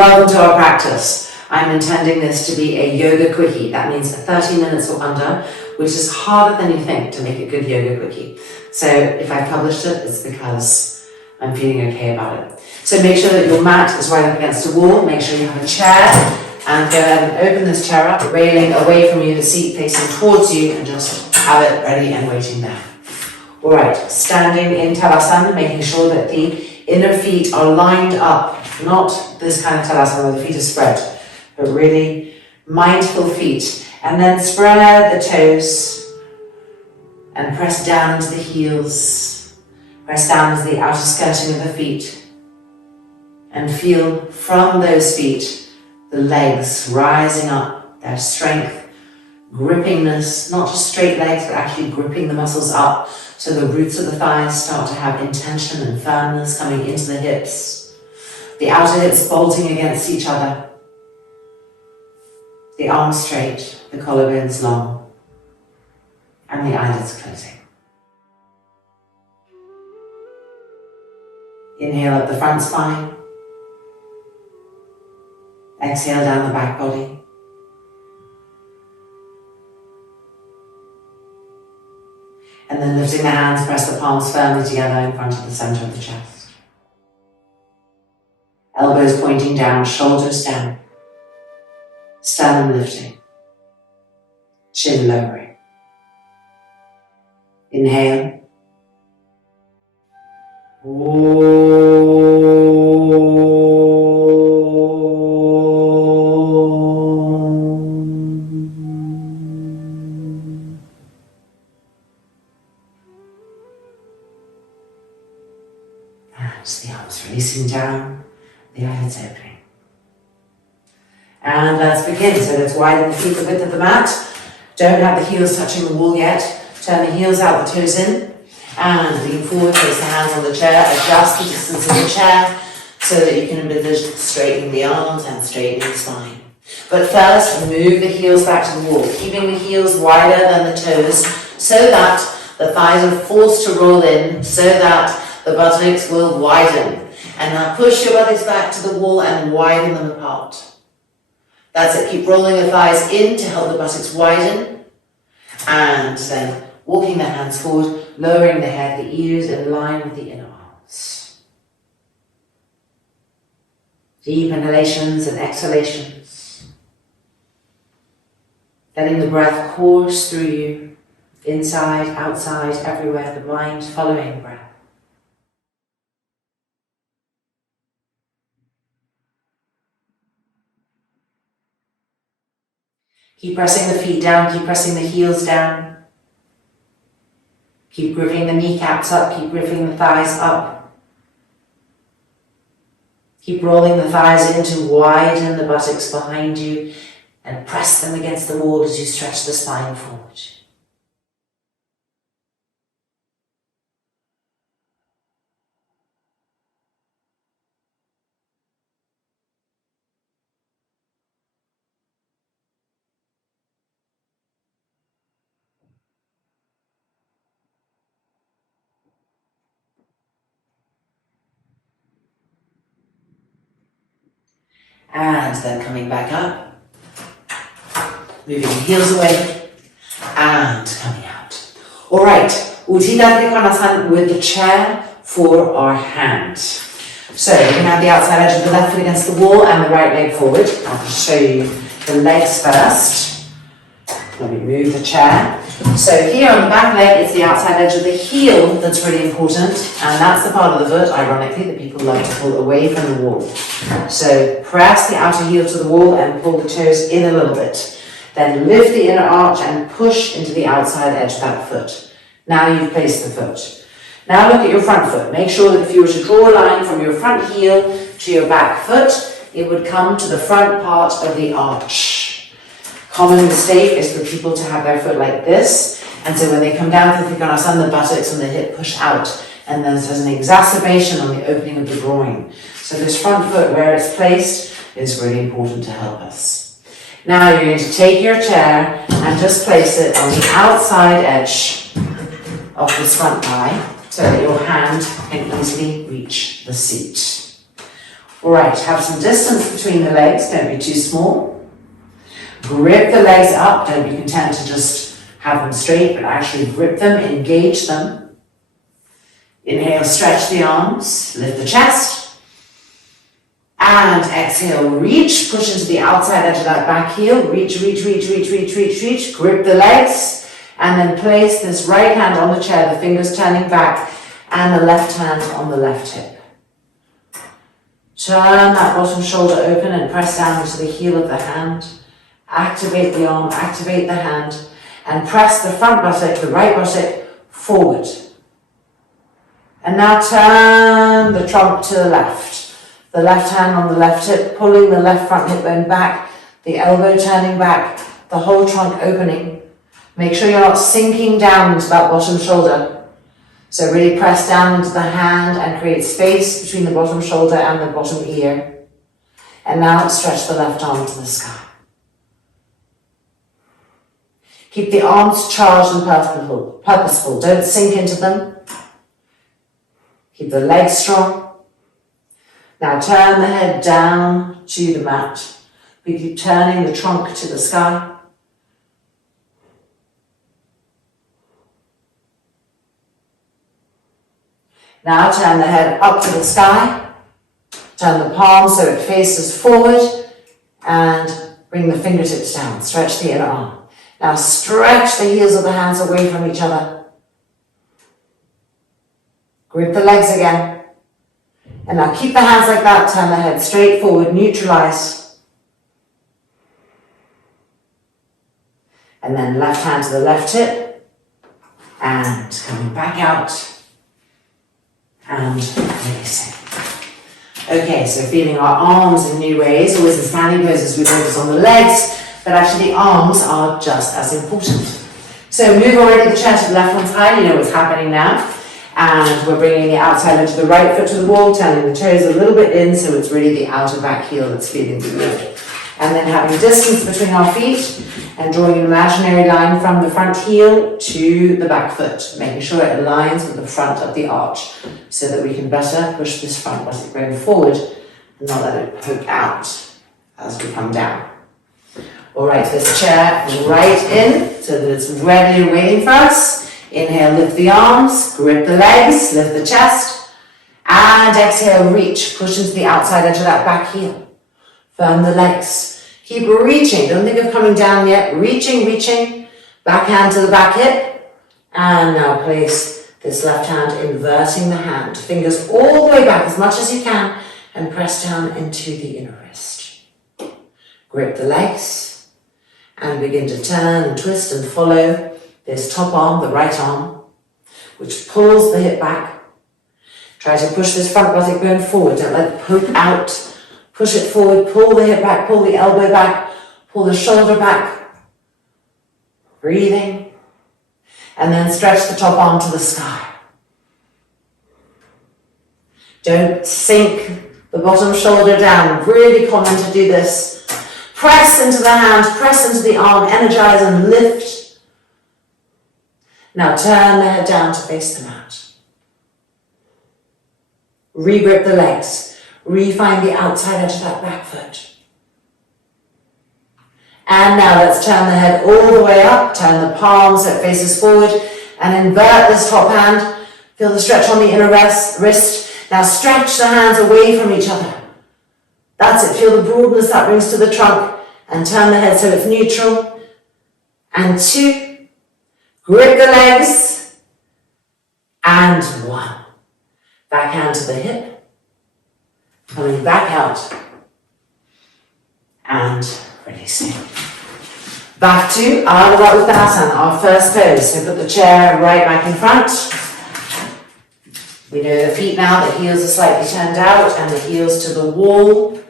Welcome to our practice. I'm intending this to be a yoga quickie. That means 30 minutes or under, which is harder than you think to make a good yoga quickie. So if I published it, it's because I'm feeling okay about it. So make sure that your mat is right up against the wall. Make sure you have a chair, and go ahead and open this chair up, railing away from you, the seat facing towards you, and just have it ready and waiting there. All right, standing in Tadasana, making sure that the inner feet are lined up, not this kind of Tadasana where the feet are spread, but really mindful feet. And then spread the toes and press down into the heels. Press down into the outer skirting of the feet. And feel from those feet the legs rising up, their strength, grippingness, not just straight legs, but actually gripping the muscles up so the roots of the thighs start to have intention and firmness coming into the hips. The outer hips bolting against each other. The arms straight, the collarbones long, and the eyelids closing. Inhale up the front spine. Exhale down the back body. And then lifting the hands, press the palms firmly together in front of the center of the chest. Elbows pointing down, shoulders down. Sternum lifting. Chin lowering. Inhale. The arms releasing down, the eyelids opening. And let's begin. So let's widen the feet the width of the mat. Don't have the heels touching the wall yet. Turn the heels out, the toes in. And lean forward, place the hands on the chair. Adjust the distance of the chair so that you can envisage straightening the arms and straightening the spine. But first, move the heels back to the wall, keeping the heels wider than the toes so that the thighs are forced to roll in, so that the buttocks will widen. And now push your buttocks back to the wall and widen them apart. That's it. Keep rolling the thighs in to help the buttocks widen. And then walking the hands forward, lowering the head, the ears in line with the inner arms. Deep inhalations and exhalations. Letting the breath course through you, inside, outside, everywhere, the mind following the breath. Keep pressing the feet down, keep pressing the heels down. Keep gripping the kneecaps up, keep gripping the thighs up. Keep rolling the thighs in to widen the buttocks behind you and press them against the wall as you stretch the spine forward. And then coming back up, moving the heels away, and coming out. All right, Uttita Trikonasana with the chair for our hand. So you can have the outside edge of the left foot against the wall and the right leg forward. I'll just show you the legs first. Let me move the chair. So here on the back leg, it's the outside edge of the heel that's really important, and that's the part of the foot, ironically, that people like to pull away from the wall. So press the outer heel to the wall and pull the toes in a little bit. Then lift the inner arch and push into the outside edge of that foot. Now you've placed the foot. Now look at your front foot. Make sure that if you were to draw a line from your front heel to your back foot, it would come to the front part of the arch. Common mistake is for people to have their foot like this, and so when they come down to Trikonasana, the buttocks and the hip push out, and then there's an exacerbation on the opening of the groin. So this front foot, where it's placed, is really important to help us. Now you're going to take your chair and just place it on the outside edge of this front thigh, so that your hand can easily reach the seat. All right, have some distance between the legs, don't be too small. Grip the legs up, don't be content to just have them straight, but actually grip them, engage them. Inhale, stretch the arms, lift the chest. And exhale, reach, push into the outside edge of that back heel. Reach, reach, reach, reach, reach, reach, reach. Grip the legs. And then place this right hand on the chair, the fingers turning back, and the left hand on the left hip. Turn that bottom shoulder open and press down into the heel of the hand. Activate the arm, activate the hand, and press the front buttock, the right buttock, forward. And now turn the trunk to the left. The left hand on the left hip, pulling the left front hip bone back, the elbow turning back, the whole trunk opening. Make sure you're not sinking down into that bottom shoulder. So really press down into the hand and create space between the bottom shoulder and the bottom ear. And now stretch the left arm to the sky. Keep the arms charged and purposeful. Don't sink into them. Keep the legs strong. Now turn the head down to the mat. We keep turning the trunk to the sky. Now turn the head up to the sky. Turn the palm so it faces forward and bring the fingertips down. Stretch the inner arm. Now stretch the heels of the hands away from each other. Grip the legs again. And now keep the hands like that. Turn the head straight forward, neutralize. And then left hand to the left hip. And coming back out. And releasing. Okay, so feeling our arms in new ways. Always in standing poses, we focus on the legs, but actually the arms are just as important. So move already the chair to the left hand side, you know what's happening now. And we're bringing the outside edge of the right foot to the wall, turning the toes a little bit in, so it's really the outer back heel that's feeling good. And then having distance between our feet and drawing an imaginary line from the front heel to the back foot, making sure it aligns with the front of the arch so that we can better push this front buttock bone forward and not let it poke out as we come down. All right, this chair right in so that it's ready and waiting for us. Inhale, lift the arms, grip the legs, lift the chest, and exhale, reach, push into the outside edge of that back heel. Firm the legs. Keep reaching. Don't think of coming down yet. Reaching, reaching. Back hand to the back hip. And now place this left hand, inverting the hand. Fingers all the way back as much as you can and press down into the inner wrist. Grip the legs and begin to turn and twist and follow this top arm, the right arm, which pulls the hip back. Try to push this front buttock bone forward. Don't let it poke out. Push it forward, pull the hip back, pull the elbow back, pull the shoulder back. Breathing. And then stretch the top arm to the sky. Don't sink the bottom shoulder down. Really common to do this. Press into the hand, press into the arm, energize and lift. Now turn the head down to face the mat. Re-grip the legs. Refine the outside edge of that back foot. And now let's turn the head all the way up, turn the palm so it faces forward, and invert this top hand. Feel the stretch on the inner wrist. Now stretch the hands away from each other. That's it, feel the broadness that brings to the trunk, and turn the head so it's neutral. And 2, grip the legs, and 1. Back hand to the hip. Coming back out and releasing. Back to Ardha Uttanasana, our first pose. So put the chair right back in front. We know the feet now, the heels are slightly turned out and the heels to the wall.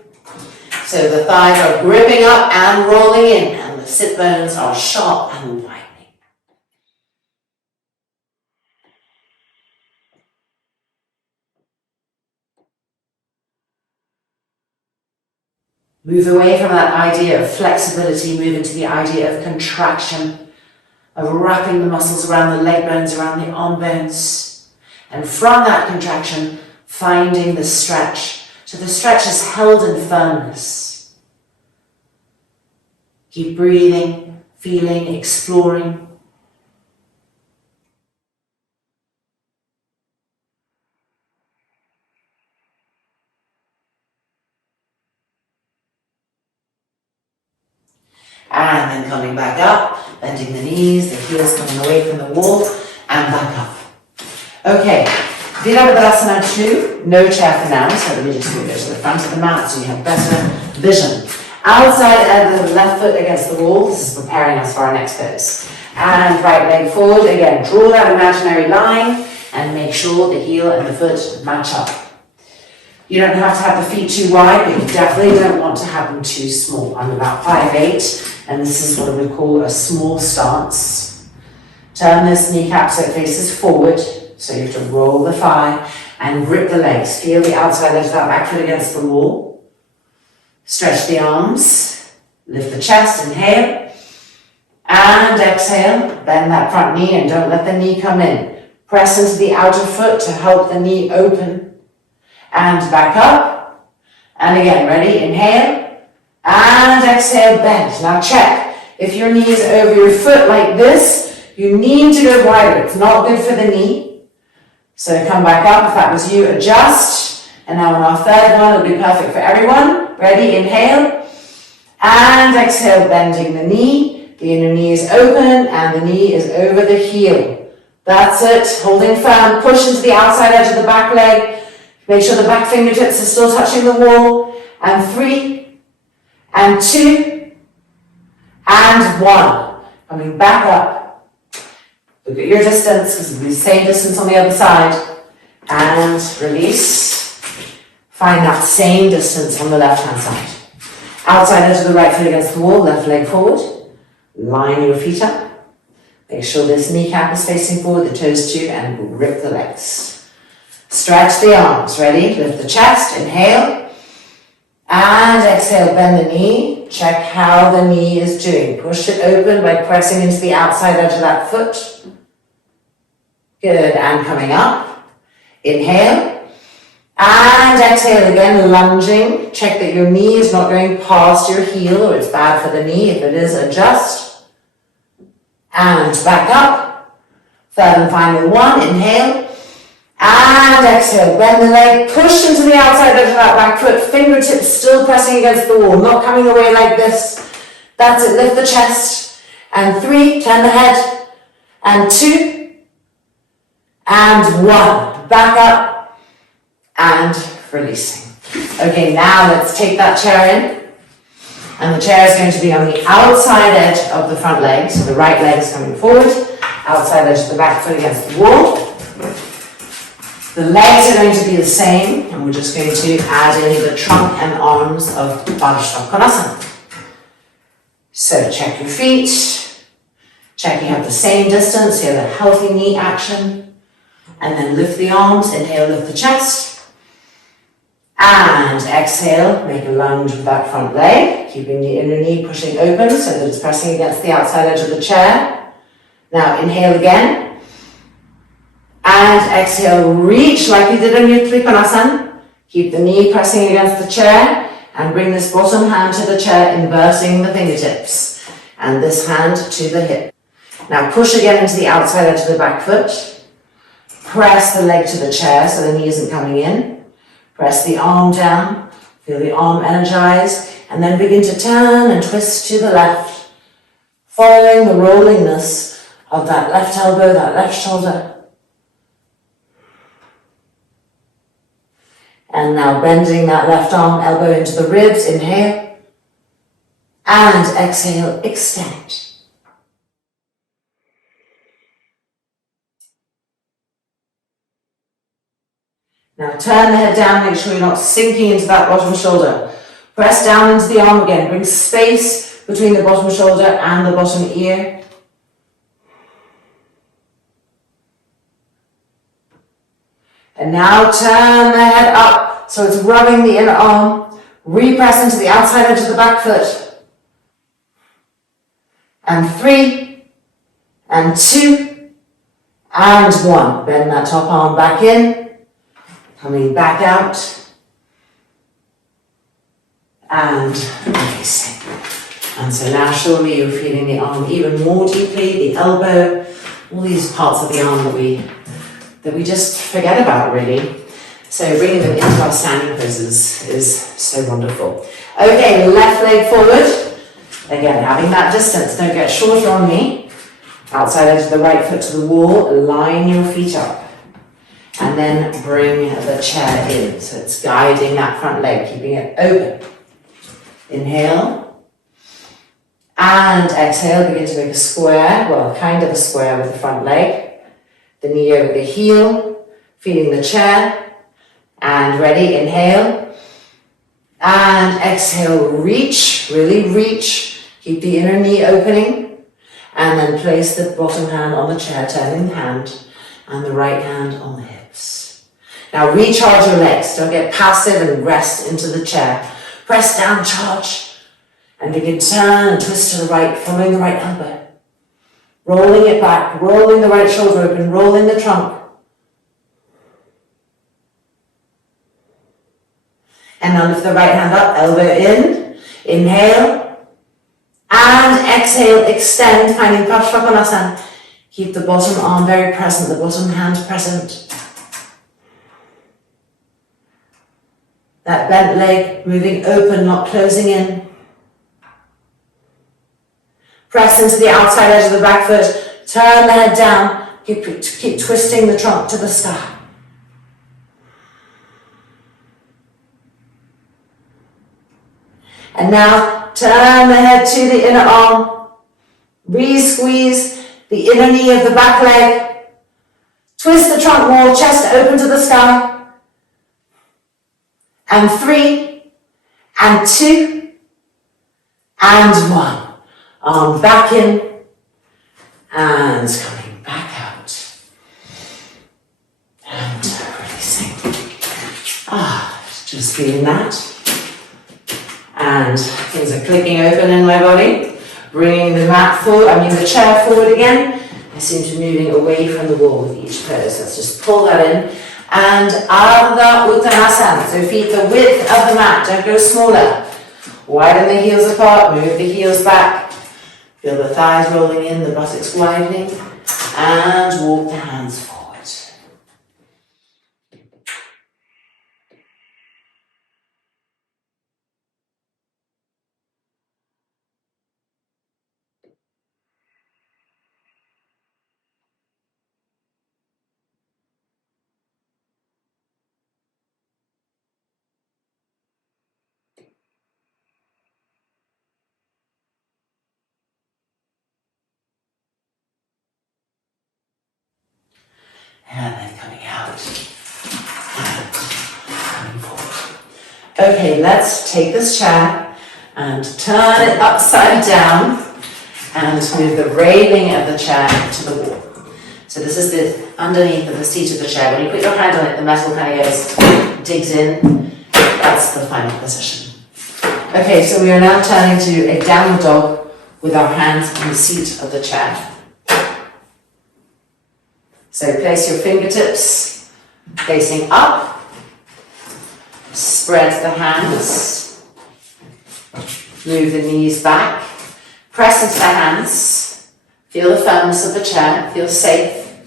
So the thighs are gripping up and rolling in and the sit bones are sharp and widening. Move away from that idea of flexibility, move into the idea of contraction, of wrapping the muscles around the leg bones, around the arm bones. And from that contraction, finding the stretch So the stretch is held in firmness. Keep breathing, feeling, exploring. And then coming back up, bending the knees, the heels coming away from the wall, and back up. Okay, Virabhadrasana 2, no chair for now, so let me just move it to the front of the mat so you have better vision. Outside of the left foot against the wall, this is preparing us for our next pose. And right leg forward, again, draw that imaginary line and make sure the heel and the foot match up. You don't have to have the feet too wide, but you definitely don't want to have them too small. I'm about 5'8", and this is what we call a small stance. Turn this kneecap so it faces forward, so you have to roll the thigh and grip the legs. Feel the outside edge of that back foot against the wall. Stretch the arms, lift the chest, inhale, and exhale. Bend that front knee and don't let the knee come in. Press into the outer foot to help the knee open. And back up, and again, ready, inhale, and exhale, bend. Now check, if your knee is over your foot like this, you need to go wider. It's not good for the knee. So come back up, if that was you, adjust. And now on our third one, it'll be perfect for everyone. Ready, inhale, and exhale, bending the knee. The inner knee is open, and the knee is over the heel. That's it, holding firm, push into the outside edge of the back leg. Make sure the back fingertips are still touching the wall. And 3, and 2, and 1. Coming back up. Look at your distance, because it'll be the same distance on the other side. And release. Find that same distance on the left-hand side. Outside edge of the right foot against the wall, left leg forward. Line your feet up. Make sure this kneecap is facing forward, the toes too, and grip the legs. Stretch the arms, ready? Lift the chest, inhale, and exhale, bend the knee. Check how the knee is doing. Push it open by pressing into the outside edge of that foot. Good, and coming up. Inhale, and exhale again, lunging. Check that your knee is not going past your heel or it's bad for the knee. If it is, adjust. And back up. Third and final one, inhale. And exhale, bend the leg, push into the outside edge of that back foot, fingertips still pressing against the wall, not coming away like this. That's it, lift the chest. And 3, turn the head. And 2, and 1. Back up, and releasing. Okay, now let's take that chair in. And the chair is going to be on the outside edge of the front leg, so the right leg is coming forward, outside edge of the back foot against the wall. The legs are going to be the same, and we're just going to add in the trunk and arms of Konasana. So check your feet, check you have the same distance, you have a healthy knee action, and then lift the arms, inhale, lift the chest, and exhale, make a lunge with that front leg, keeping the inner knee pushing open so that it's pressing against the outside edge of the chair. Now inhale again. And exhale, reach like you did on your Trikonasana. Keep the knee pressing against the chair and bring this bottom hand to the chair, inverting the fingertips. And this hand to the hip. Now push again into the outside edge of the back foot. Press the leg to the chair so the knee isn't coming in. Press the arm down. Feel the arm energize. And then begin to turn and twist to the left. Following the rollingness of that left elbow, that left shoulder. And now bending that left arm, elbow into the ribs, inhale. And exhale, extend. Now turn the head down, make sure you're not sinking into that bottom shoulder. Press down into the arm again, bring space between the bottom shoulder and the bottom ear. And now turn the head up so it's rubbing the inner arm. Repress into the outside edge of the back foot. And 3, and 2, and 1. Bend that top arm back in. Coming back out. and releasing. And so naturally you're feeling the arm even more deeply, the elbow, all these parts of the arm that we just forget about really. So bringing them into our standing poses is so wonderful. Okay, left leg forward. Again, having that distance, don't get shorter on me. Outside edge of the right foot to the wall, line your feet up. And then bring the chair in. So it's guiding that front leg, keeping it open. Inhale. And exhale, begin to make a square, well, kind of a square with the front leg. The knee over the heel, feeling the chair. And ready, inhale. And exhale, reach, really reach. Keep the inner knee opening. And then place the bottom hand on the chair, turning the hand, and the right hand on the hips. Now recharge your legs. Don't get passive and rest into the chair. Press down, charge. And begin to turn and twist to the right, following the right elbow. Rolling it back, rolling the right shoulder open, rolling the trunk. And now lift the right hand up, elbow in. Inhale. And exhale, extend, finding Paschimottanasana. Keep the bottom arm very present, the bottom hand present. That bent leg moving open, not closing in. Press into the outside edge of the back foot. Turn the head down. Keep twisting the trunk to the sky. And now turn the head to the inner arm. Re-squeeze the inner knee of the back leg. Twist the trunk more, chest open to the sky. And 3, and 2, and 1. Arm back in, and coming back out. And releasing. Just feeling that. And things are clicking open in my body. Bringing the mat forward, the chair forward again. I seem to be moving away from the wall with each pose. Let's just pull that in. And Ardha Uttanasana. So feet the width of the mat, don't go smaller. Widen the heels apart, move the heels back. Feel the thighs rolling in, the buttocks widening. And walk the hands forward. And then coming out and coming forward. Okay, let's take this chair and turn it upside down and move the railing of the chair to the wall. So this is the underneath of the seat of the chair. When you put your hand on it, the metal kind of goes, digs in. That's the final position. Okay, so we are now turning to a downward dog with our hands on the seat of the chair. So place your fingertips facing up, spread the hands, move the knees back, press into the hands, feel the firmness of the chair, feel safe.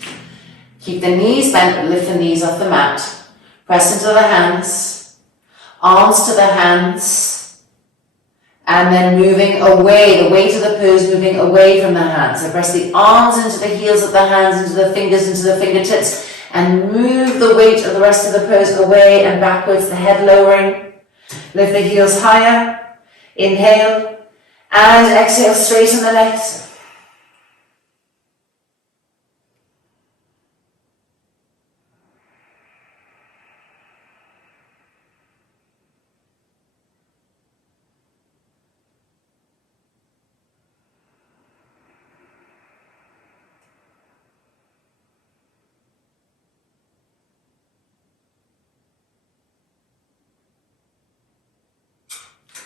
Keep the knees bent but lift the knees off the mat. Press into the hands, arms to the hands, and then moving away, the weight of the pose moving away from the hands. So press the arms into the heels of the hands, into the fingers, into the fingertips, and move the weight of the rest of the pose away and backwards, the head lowering. Lift the heels higher. Inhale, and exhale, straighten the legs.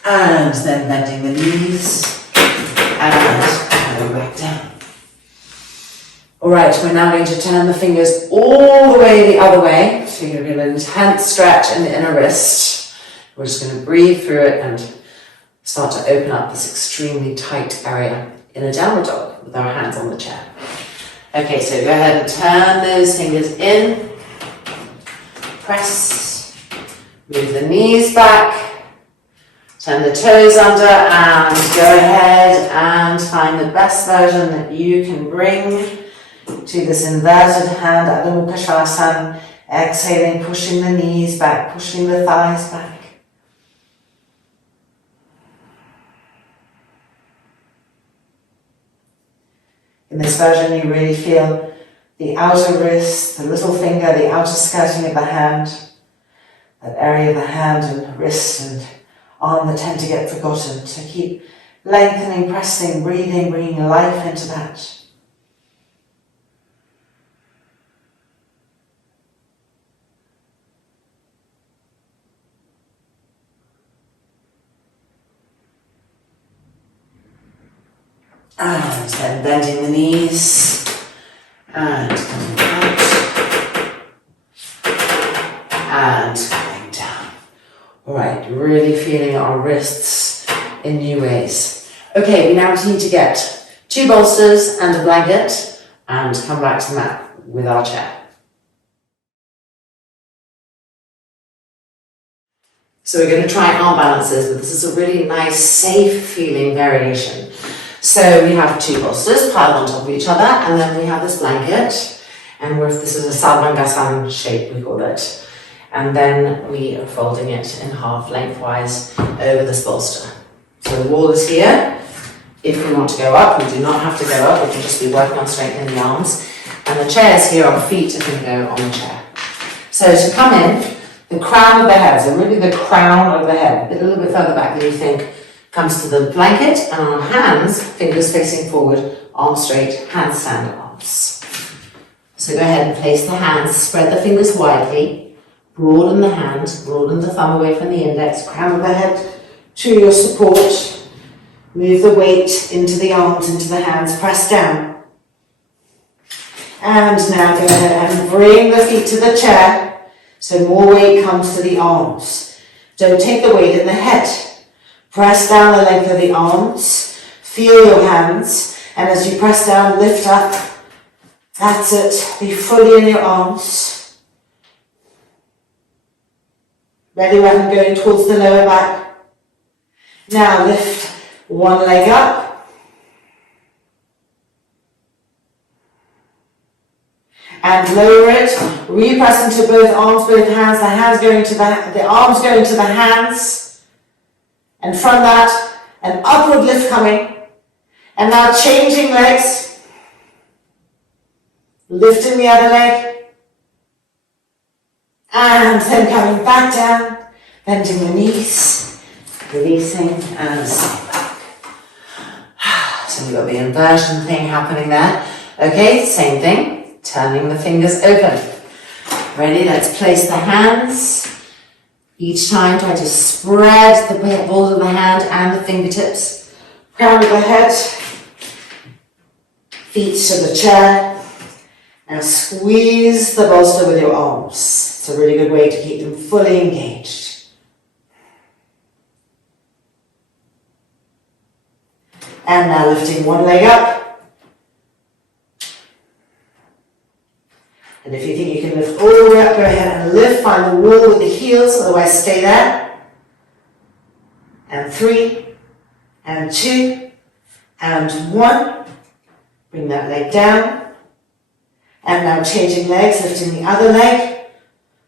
And then bending the knees and coming back down. Alright, we're now going to turn the fingers all the way the other way. So you're going to intense stretch in the inner wrist. We're just going to breathe through it and start to open up this extremely tight area in a downward dog with our hands on the chair. Okay, so go ahead and turn those fingers in, press, move the knees back, turn the toes under, and go ahead and find the best version that you can bring to this inverted hand Adho Mukha Svanasana. Exhaling, pushing the knees back, pushing the thighs back. In this version, you really feel the outer wrist, the little finger, the outer skirting of the hand, that area of the hand and wrist and arm that tend to get forgotten. So keep lengthening, pressing, breathing, bringing life into that. And then bending the knees and coming out and coming down. Alright, really feeling our wrists in new ways. Okay, we now need to get 2 bolsters and a blanket and come back to the mat with our chair. So we're going to try arm balances, but this is a really nice, safe feeling variation. So we have 2 bolsters piled on top of each other, and then we have this blanket, and this is a Sarvangasana shape, we call it. And then we are folding it in half lengthwise over this bolster. So the wall is here. If we want to go up, we do not have to go up, we can just be working on straightening the arms. And the chairs here, our feet are going to go on the chair. So to come in, the crown of the head, so really the crown of the head, a little bit further back than you think, comes to the blanket, and our hands, fingers facing forward, arms straight, handstand arms. So go ahead and place the hands, spread the fingers widely, broaden the hand, broaden the thumb away from the index, crown of the head to your support, move the weight into the arms, into the hands, press down. And now go ahead and bring the feet to the chair, so more weight comes to the arms. Don't take the weight in the head. Press down the length of the arms, feel your hands, and as you press down, lift up. That's it, be fully in your arms. Belly button going towards the lower back. Now lift one leg up. And lower it, repress into both arms, both hands, the arms going to the hands. And from that, an upward lift coming. And now changing legs. Lifting the other leg. And then coming back down. Bending the knees. Releasing and sitting back. So we've got the inversion thing happening there. Okay, same thing. Turning the fingers open. Ready? Let's place the hands. Each time try to spread the balls of the hand and the fingertips. Crown of the head. Feet to the chair. Now squeeze the bolster with your arms. It's a really good way to keep them fully engaged. And now lifting one leg up. And if you think you can lift all the way up, go ahead and lift. Find the wall with the heels, otherwise stay there. And 3, and 2, and 1. Bring that leg down. And now changing legs, lifting the other leg.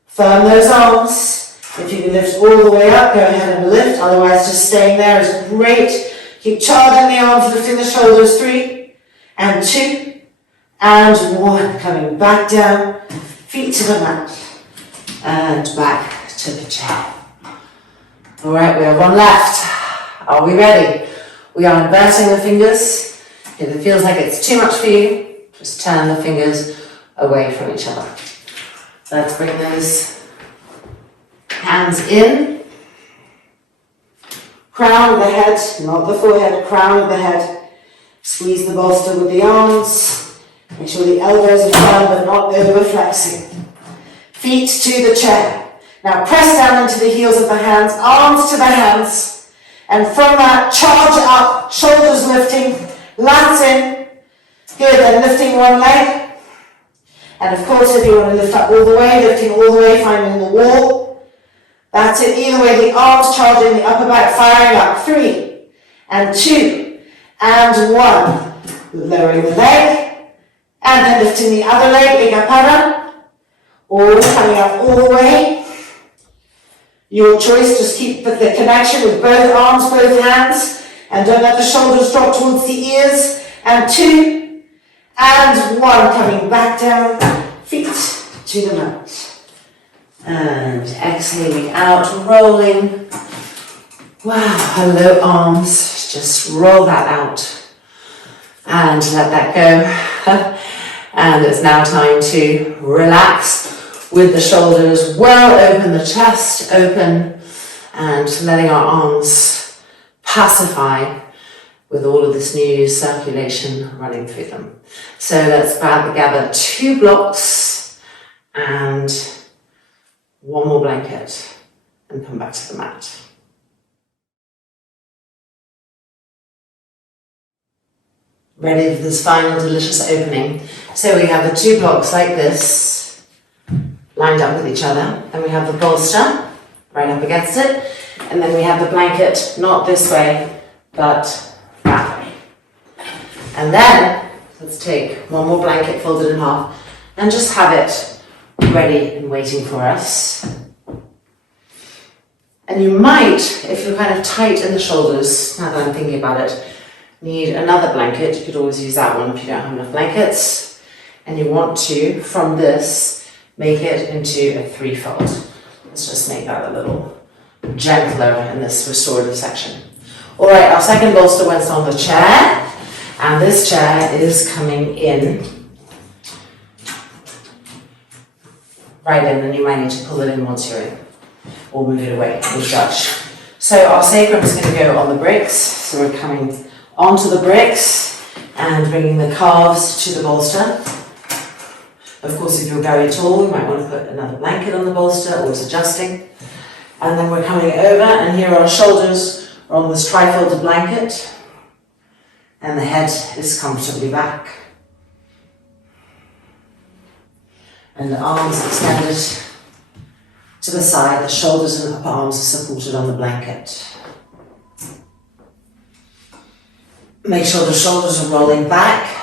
Firm those arms. If you can lift all the way up, go ahead and lift. Otherwise, just staying there is great. Keep charging the arms, lifting the shoulders. 3, and 2. And 1, coming back down, feet to the mat, and back to the chair. All right, we have 1 left. Are we ready? We are inverting the fingers. If it feels like it's too much for you, just turn the fingers away from each other. Let's bring those hands in. Crown of the head, not the forehead, crown of the head. Squeeze the bolster with the arms. Make sure the elbows are firm but not over flexing. Feet to the chair. Now press down into the heels of the hands, arms to the hands, And from that, charge up, shoulders lifting, lats in. Good, then lifting one leg. And of course, if you want to lift up all the way, lifting all the way, finding the wall. That's it, either way, the arms charging, the upper back firing up. 3, and 2, and 1. Lowering the leg, and then lifting the other leg, Ekapada. Or coming up all the way. Your choice, just keep the connection with both arms, both hands, and don't let the shoulders drop towards the ears. And 2, and 1, coming back down, feet to the mat. And exhaling out, rolling. Wow, hello arms, just roll that out. And let that go. And it's now time to relax with the shoulders well open, the chest open, and letting our arms pacify with all of this new circulation running through them. So let's gather 2 blocks and 1 more blanket and come back to the mat. Ready for this final delicious opening. So we have the 2 blocks like this, lined up with each other. Then we have the bolster right up against it. And then we have the blanket, not this way, but that way. And then, let's take 1 more blanket folded in half and just have it ready and waiting for us. And you might, if you're kind of tight in the shoulders, now that I'm thinking about it, need another blanket. You could always use that one if you don't have enough blankets. And you want to, from this, make it into a 3-fold. Let's just make that a little gentler in this restorative section. All right, our second bolster went on the chair, and this chair is coming in, right in, and you might need to pull it in once you're in, or move it away, we'll judge. So our sacrum is going to go on the bricks, so we're coming onto the bricks and bringing the calves to the bolster. Of course, if you're very tall, you might want to put another blanket on the bolster, always adjusting. And then we're coming over, and here our shoulders are on this tri-folded blanket, and the head is comfortably back. And the arms extended to the side, the shoulders and upper arms are supported on the blanket. Make sure the shoulders are rolling back.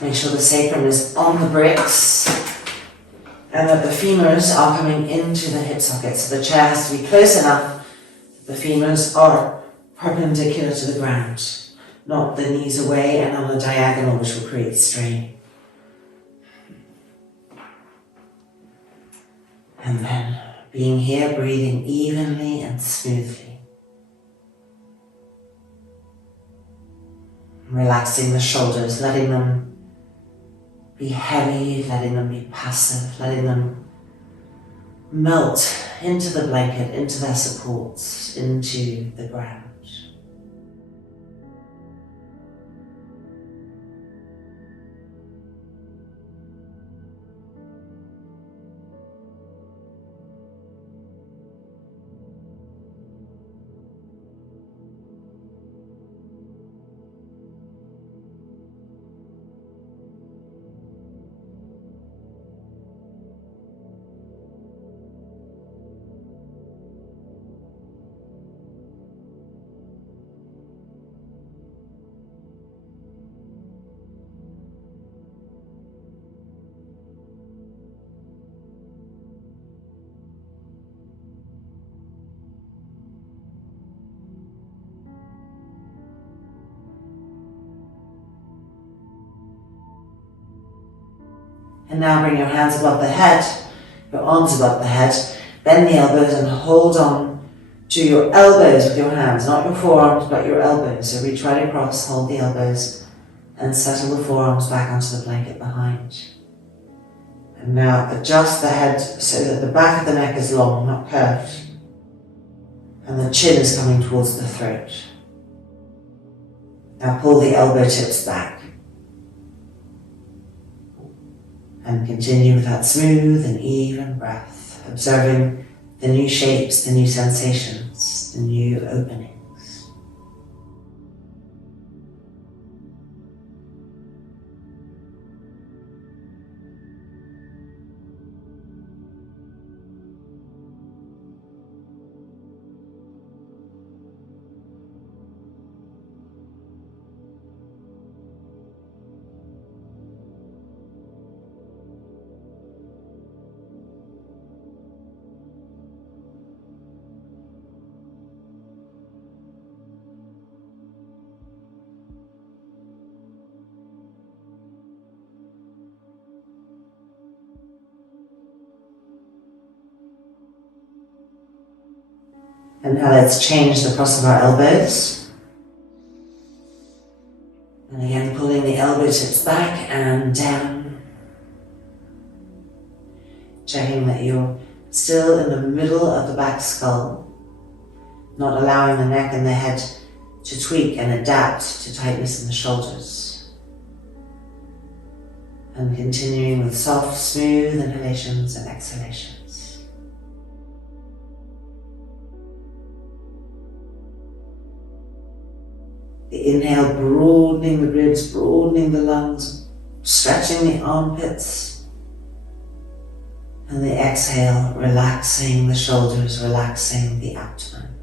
Make sure the sacrum is on the bricks and that the femurs are coming into the hip sockets. So the chair has to be close enough that the femurs are perpendicular to the ground, not the knees away and on a diagonal, which will create strain. And then being here, breathing evenly and smoothly. Relaxing the shoulders, letting them be heavy, letting them be passive, letting them melt into the blanket, into their supports, into the ground. And now bring your hands above the head, your arms above the head, bend the elbows and hold on to your elbows with your hands, not your forearms, but your elbows. So reach right across, hold the elbows, and settle the forearms back onto the blanket behind. And now adjust the head so that the back of the neck is long, not curved. And the chin is coming towards the throat. Now pull the elbow tips back. And continue with that smooth and even breath, observing the new shapes, the new sensations, to new openings. And now let's change the cross of our elbows. And again, pulling the elbow tips back and down. Checking that you're still in the middle of the back skull, not allowing the neck and the head to tweak and adapt to tightness in the shoulders. And continuing with soft, smooth inhalations and exhalations. The inhale, broadening the ribs, broadening the lungs, stretching the armpits. And the exhale, relaxing the shoulders, relaxing the abdomen.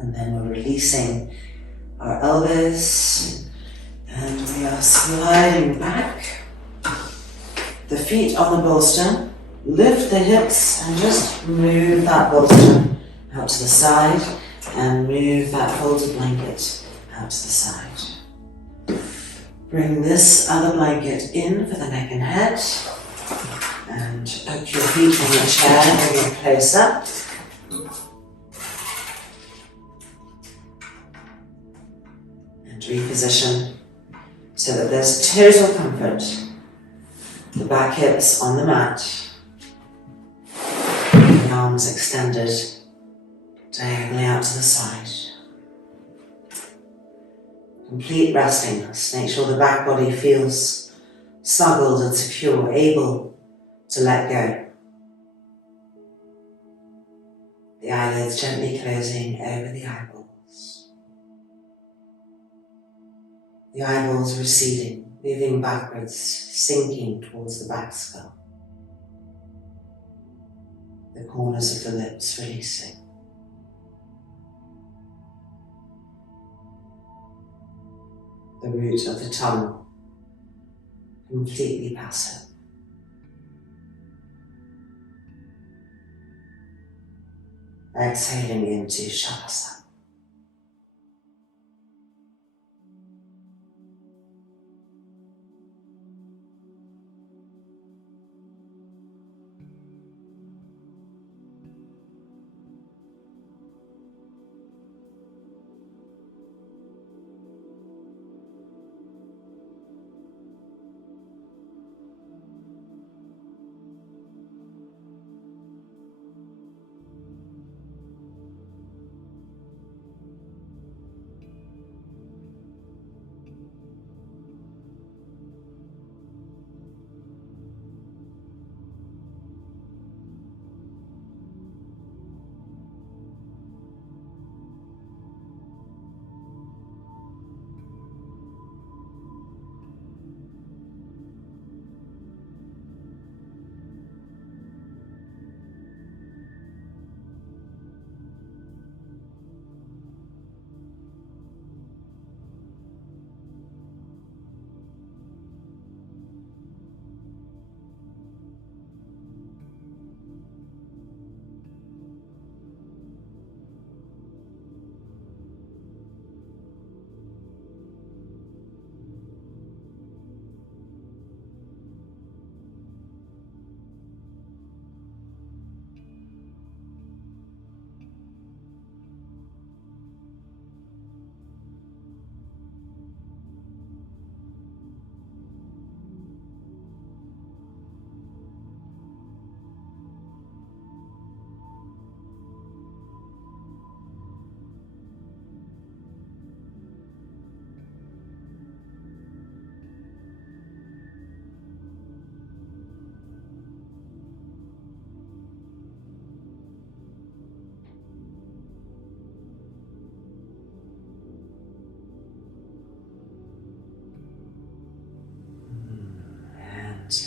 And then we're releasing our elbows and we are sliding back. The feet on the bolster. Lift the hips and just move that bolster out to the side and move that folded blanket out to the side. Bring this other blanket in for the neck and head and hook your feet on the chair, bring it closer. Reposition so that there's total comfort. The back hips on the mat, the arms extended diagonally out to the side. Complete restingness. Make sure the back body feels snuggled and secure, able to let go. The eyelids gently closing over the eyeballs. The eyeballs receding, moving backwards, sinking towards the back skull. The corners of the lips releasing. The root of the tongue completely passive. Exhaling into Shavasana.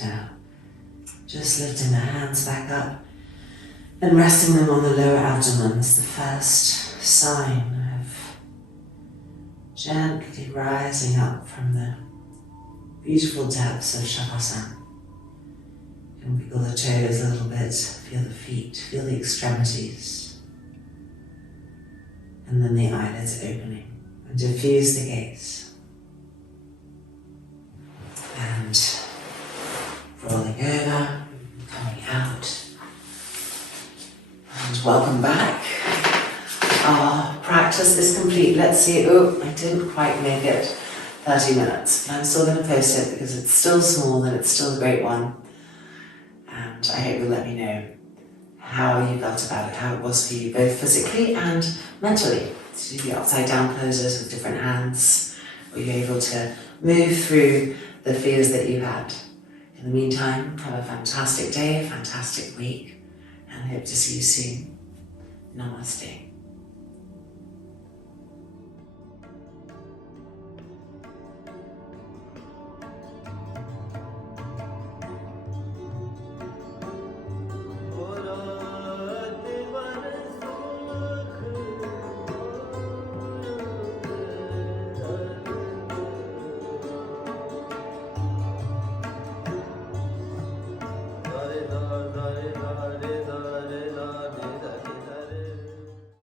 now, just lifting the hands back up and resting them on the lower abdomen is the first sign of gently rising up from the beautiful depths of Shavasana. You can wiggle the toes a little bit, feel the feet, feel the extremities. And then the eyelids opening and diffuse the gaze. And rolling over, coming out. And welcome back. Our practice is complete. Let's see. Oh, I didn't quite make it 30 minutes. But I'm still going to post it because it's still small and it's still a great one. And I hope you'll let me know how you felt about it, how it was for you, both physically and mentally. To do the upside down poses with different hands. Were you able to move through the fears that you had? In the meantime, have a fantastic day, a fantastic week, and I hope to see you soon. Namaste.